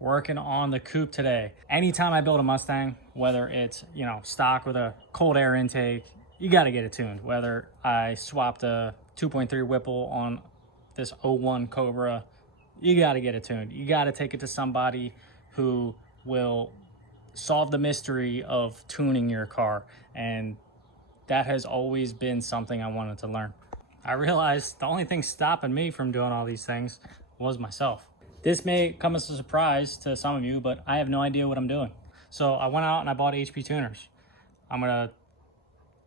working on the coupe today. Anytime I build a Mustang, whether it's, you know, stock with a cold air intake, you got to get it tuned. Whether I swapped a 2.3 Whipple on this '01 Cobra, you got to get it tuned. You got to take it to somebody who will solve the mystery of tuning your car. And that has always been something I wanted to learn. I realized the only thing stopping me from doing all these things was myself. This may come as a surprise to some of you, but I have no idea what I'm doing. So I went out and I bought HP tuners. I'm gonna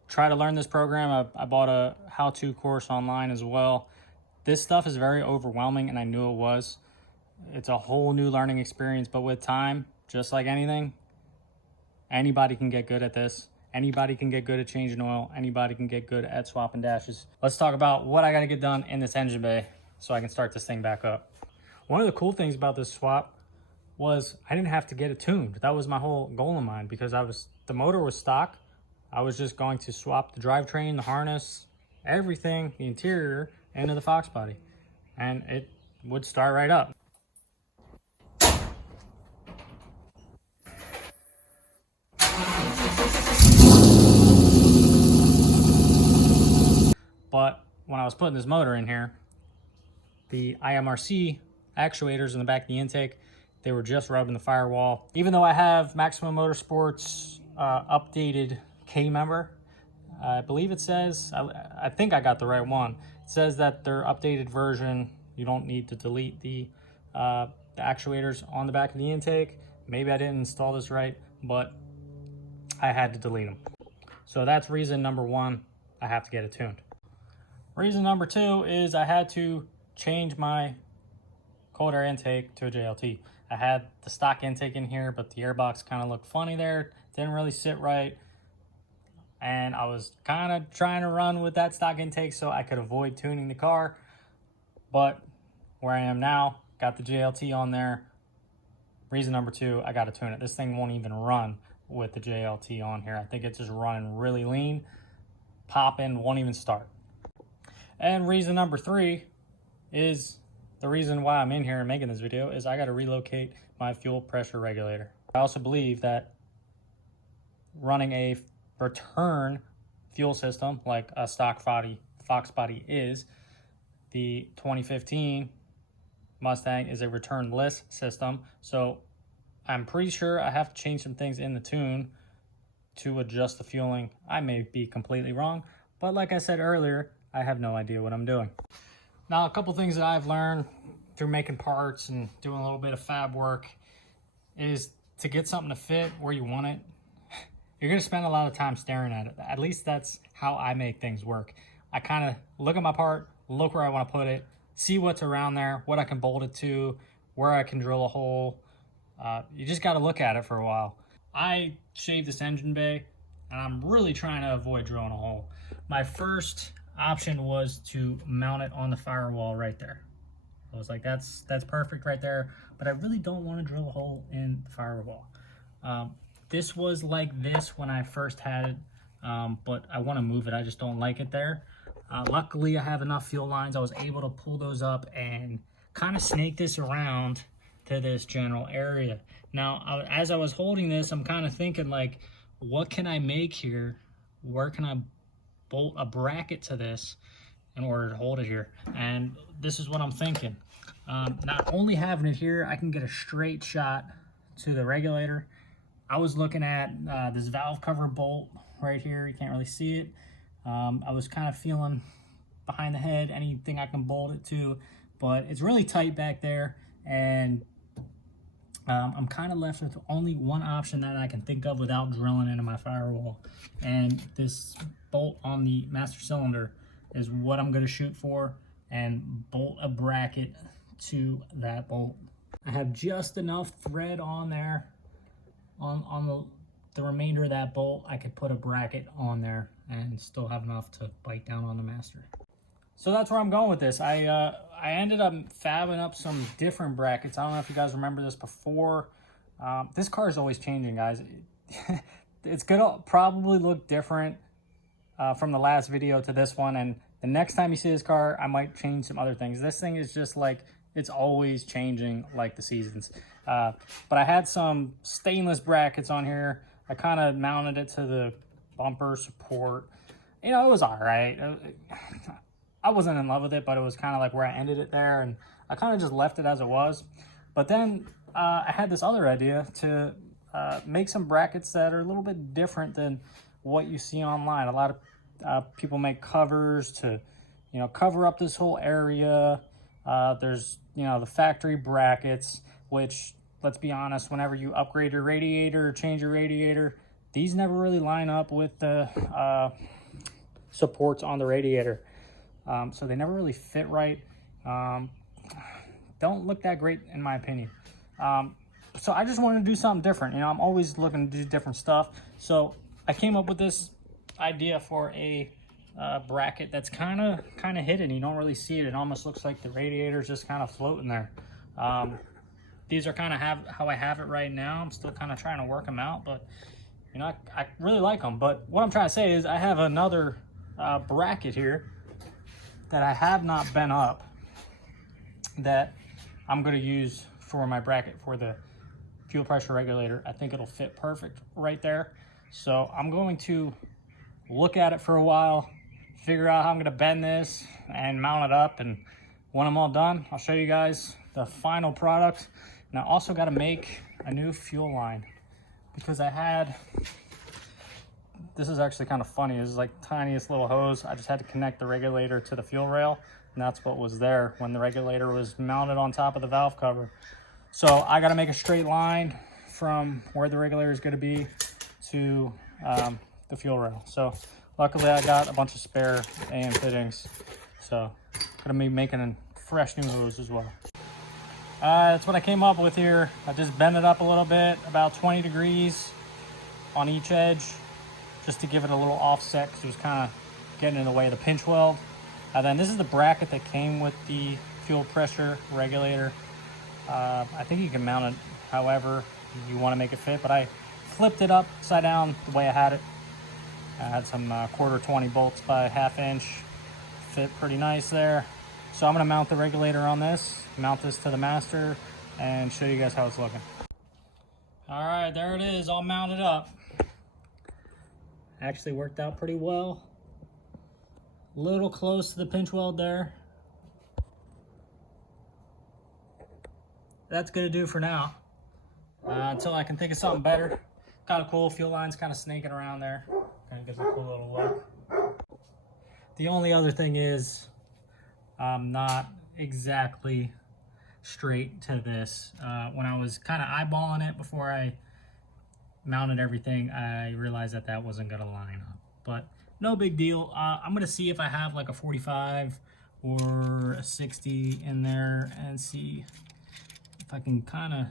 try to learn this program. I bought a how-to course online as well. This stuff is very overwhelming, and I knew it was. It's a whole new learning experience, but with time, just like anything, anybody can get good at this. Anybody can get good at changing oil. Anybody can get good at swapping dashes. Let's talk about what I gotta get done in this engine bay so I can start this thing back up. One of the cool things about this swap was I didn't have to get it tuned. That was my whole goal in mind, because the motor was stock. I was just going to swap the drivetrain, the harness, everything, the interior, into the Foxbody, and it would start right up. But when I was putting this motor in here, the IMRC actuators in the back of the intake, they were just rubbing the firewall. Even though I have Maximum Motorsports updated K member, I believe it says, I think I got the right one. It says that their updated version, you don't need to delete the actuators on the back of the intake. Maybe I didn't install this right, but I had to delete them. So that's reason number one, I have to get it tuned. Reason number two is I had to change my cold air intake to a JLT. I had the stock intake in here, but the airbox kind of looked funny there. Didn't really sit right. And I was kind of trying to run with that stock intake so I could avoid tuning the car. But where I am now, got the JLT on there. Reason number two, I got to tune it. This thing won't even run with the JLT on here. I think it's just running really lean. Popping, won't even start. And reason number three is the reason why I'm in here and making this video is I got to relocate my fuel pressure regulator. I also believe that running a return fuel system like a stock Foxbody is, the 2015 Mustang is a returnless system. So I'm pretty sure I have to change some things in the tune to adjust the fueling. I may be completely wrong, but like I said earlier, I have no idea what I'm doing. Now, a couple things that I've learned through making parts and doing a little bit of fab work is to get something to fit where you want it, you're gonna spend a lot of time staring at it. At least that's how I make things work. I kind of look at my part, look where I want to put it, see what's around there, what I can bolt it to, where I can drill a hole. You just got to look at it for a while. I shaved this engine bay, and I'm really trying to avoid drilling a hole. My first option was to mount it on the firewall right there. I was like, that's perfect right there, but I really don't want to drill a hole in the firewall. This was like this when I first had it, but I want to move it. I just don't like it there. Luckily, I have enough fuel lines. I was able to pull those up and kind of snake this around to this general area. Now, as I was holding this, I'm kind of thinking like, what can I make here? Where can I bolt a bracket to this in order to hold it here? And this is what I'm thinking. Not only having it here, I can get a straight shot to the regulator. I was looking at this valve cover bolt right here. You can't really see it. I was kind of feeling behind the head, anything I can bolt it to, but it's really tight back there, and I'm kind of left with only one option that I can think of without drilling into my firewall, and this bolt on the master cylinder is what I'm going to shoot for and bolt a bracket to that bolt. I have just enough thread on there on the remainder of that bolt. I could put a bracket on there and still have enough to bite down on the master. So that's where I'm going with this. I ended up fabbing up some different brackets. I don't know if you guys remember this before. This car is always changing, guys. It's gonna probably look different from the last video to this one, and the next time you see this car, I might change some other things. This thing is just like It's always changing like the seasons. But I had some stainless brackets on here. I kind of mounted it to the bumper support. You know, it was all right. I wasn't in love with it, but it was kind of like where I ended it there, and I kind of just left it as it was. But then I had this other idea to make some brackets that are a little bit different than what you see online. A lot of people make covers to, you know, cover up this whole area. There's, you know, the factory brackets, which, let's be honest, whenever you upgrade your radiator or change your radiator, these never really line up with the supports on the radiator. So they never really fit right. Don't look that great in my opinion. So I just wanted to do something different. You know, I'm always looking to do different stuff. So I came up with this idea for a bracket that's kind of hidden. You don't really see it. It almost looks like the radiator's just kind of floating there. These are kind of how I have it right now. I'm still kind of trying to work them out, but you know, I really like them. But what I'm trying to say is I have another bracket here that I have not bent up that I'm going to use for my bracket for the fuel pressure regulator. I think it'll fit perfect right there. So I'm going to look at it for a while, figure out how I'm going to bend this and mount it up. And when I'm all done, I'll show you guys the final product. And I also got to make a new fuel line because this is actually kind of funny. This is like tiniest little hose. I just had to connect the regulator to the fuel rail, and that's what was there when the regulator was mounted on top of the valve cover. So I got to make a straight line from where the regulator is going to be to the fuel rail. So luckily I got a bunch of spare AM fittings. So gonna be making a fresh new hose as well. That's what I came up with here. I just bent it up a little bit, about 20 degrees on each edge, just to give it a little offset because it was kind of getting in the way of the pinch weld. Then this is the bracket that came with the fuel pressure regulator. I think you can mount it however you want to make it fit, but I flipped it upside down the way I had it. I had some quarter 20 bolts by 1/2 inch, fit pretty nice there. So I'm going to mount the regulator on this, mount this to the master, and show you guys how it's looking. All right, there it is, all mounted up. Actually worked out pretty well. A little close to the pinch weld there. That's gonna do for now. Until I can think of something better. Kind of cool, fuel line's kind of snaking around there. Kind of gives a cool little look. The only other thing is, I'm not exactly straight to this. When I was kind of eyeballing it before I mounted everything, I realized that that wasn't gonna line up. But no big deal. I'm gonna see if I have like a 45 or a 60 in there and see if I can kind of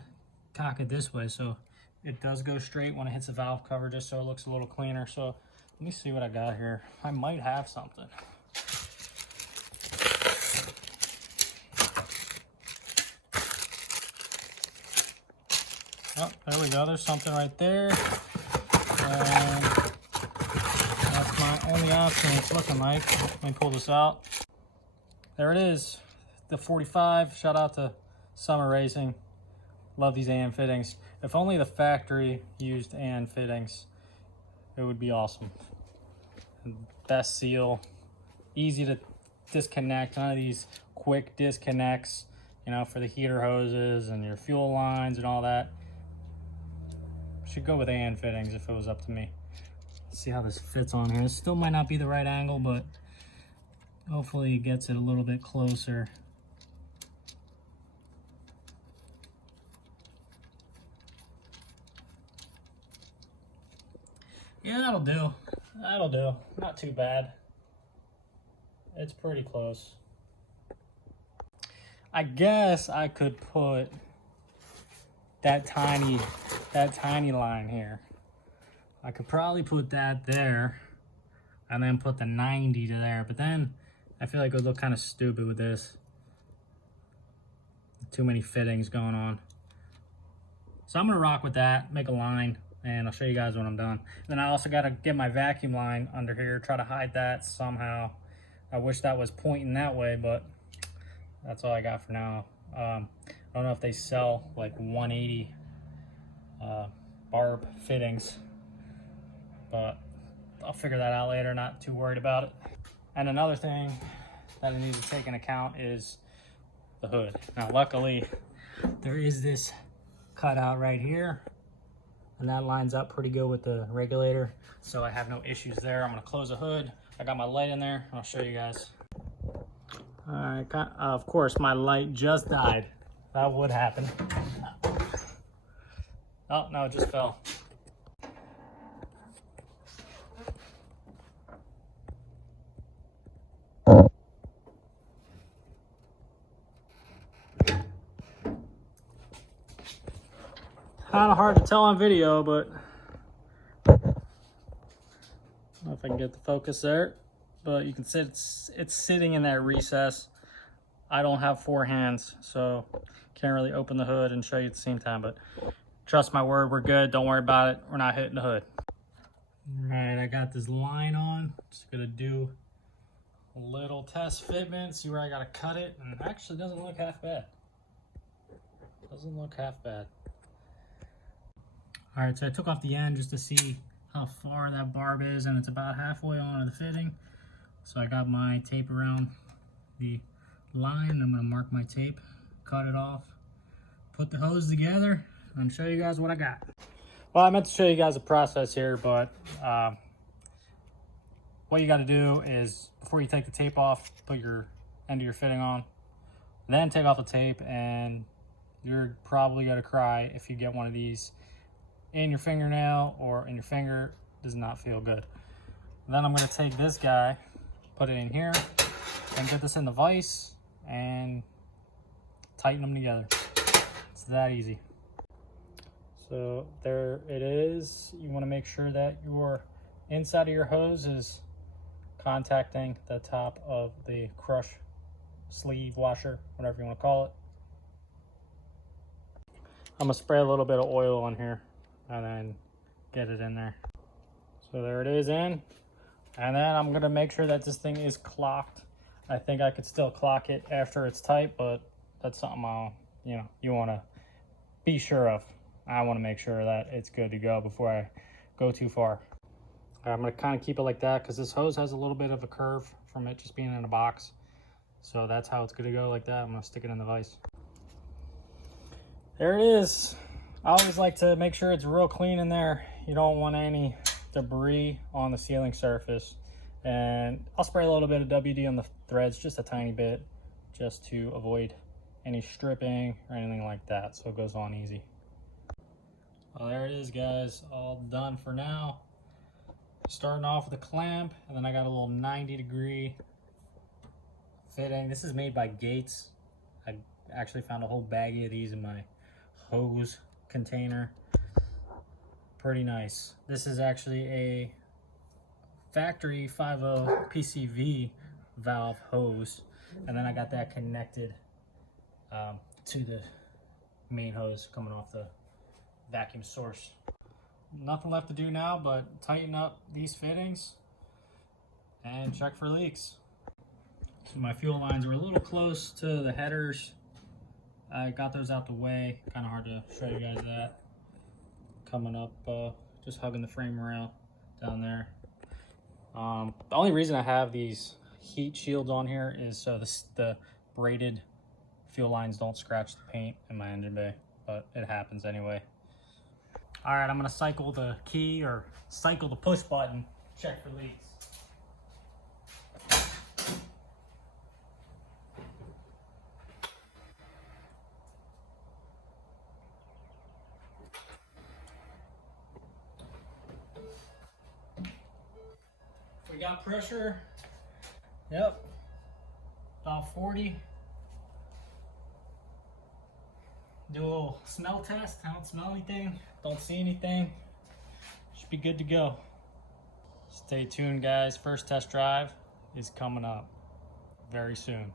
cock it this way so it does go straight when it hits the valve cover, just so it looks a little cleaner. So let me see what I got here. I might have something. Oh, there we go. There's something right there. And that's my only option, it's looking like. Let me pull this out. There it is. The 45. Shout out to Summer Racing. Love these AN fittings. If only the factory used AN fittings, it would be awesome. Best seal. Easy to disconnect. None of these quick disconnects, you know, for the heater hoses and your fuel lines and all that. Should go with AN fittings if it was up to me. Let's see how this fits on here. This still might not be the right angle, but hopefully it gets it a little bit closer. Yeah, that'll do. That'll do. Not too bad. It's pretty close. I guess I could put that tiny line here. I could probably put that there and then put the 90 to there, but then I feel like it would look kind of stupid with this. Too many fittings going on. So I'm gonna rock with that, make a line, and I'll show you guys when I'm done. Then I also gotta get my vacuum line under here, try to hide that somehow. I wish that was pointing that way, but that's all I got for now. I don't know if they sell like 180 barb fittings, but I'll figure that out later, not too worried about it. And another thing that I need to take into account is the hood. Now luckily there is this cutout right here, and that lines up pretty good with the regulator, so I have no issues there. I'm gonna close the hood. I got my light in there. I'll show you guys. All right, of course my light just died. That would happen. Oh no, it just fell. Kind of hard to tell on video, but I don't know if I can get the focus there, but you can see it's sitting in that recess. I don't have 4 hands, so can't really open the hood and show you at the same time, but trust my word, we're good. Don't worry about it. We're not hitting the hood. All right, I got this line on. Just gonna do a little test fitment, see where I gotta cut it, and it actually doesn't look half bad. Doesn't look half bad. All right, so I took off the end just to see how far that barb is, and it's about halfway onto the fitting. So I got my tape around the line. I'm gonna mark my tape, cut it off, put the hose together, and show you guys what I got. Well, I meant to show you guys the process here, but what you gotta do is, before you take the tape off, put your end of your fitting on, then take off the tape, and you're probably gonna cry if you get one of these in your fingernail or in your finger. Does not feel good. And then I'm going to take this guy, put it in here, and get this in the vise and tighten them together. It's that easy. So there it is. You want to make sure that your inside of your hose is contacting the top of the crush sleeve washer, whatever you want to call it. I'm going to spray a little bit of oil on here and then get it in there. So there it is in. And then I'm gonna make sure that this thing is clocked. I think I could still clock it after it's tight, but that's something you wanna be sure of. I wanna make sure that it's good to go before I go too far. I'm gonna kind of keep it like that because this hose has a little bit of a curve from it just being in a box. So that's how it's gonna go, like that. I'm gonna stick it in the vise. There it is. I always like to make sure it's real clean in there. You don't want any debris on the sealing surface. And I'll spray a little bit of WD on the threads, just a tiny bit, just to avoid any stripping or anything like that, so it goes on easy. Well, there it is, guys, all done for now. Starting off with a clamp, and then I got a little 90-degree fitting. This is made by Gates. I actually found a whole baggie of these in my hose container. Pretty nice. This is actually a factory 5.0 PCV valve hose, and then I got that connected to the main hose coming off the vacuum source. Nothing left to do now but tighten up these fittings and check for leaks. So my fuel lines are a little close to the headers. I got those out the way. Kind of hard to show you guys that. Coming up, just hugging the frame rail down there. The only reason I have these heat shields on here is so the braided fuel lines don't scratch the paint in my engine bay, but it happens anyway. All right, I'm gonna cycle the key or cycle the push button, check for leaks. We got pressure, yep, about 40. Do a little smell test. I don't smell anything, don't see anything. Should be good to go. Stay tuned, guys. First test drive is coming up very soon.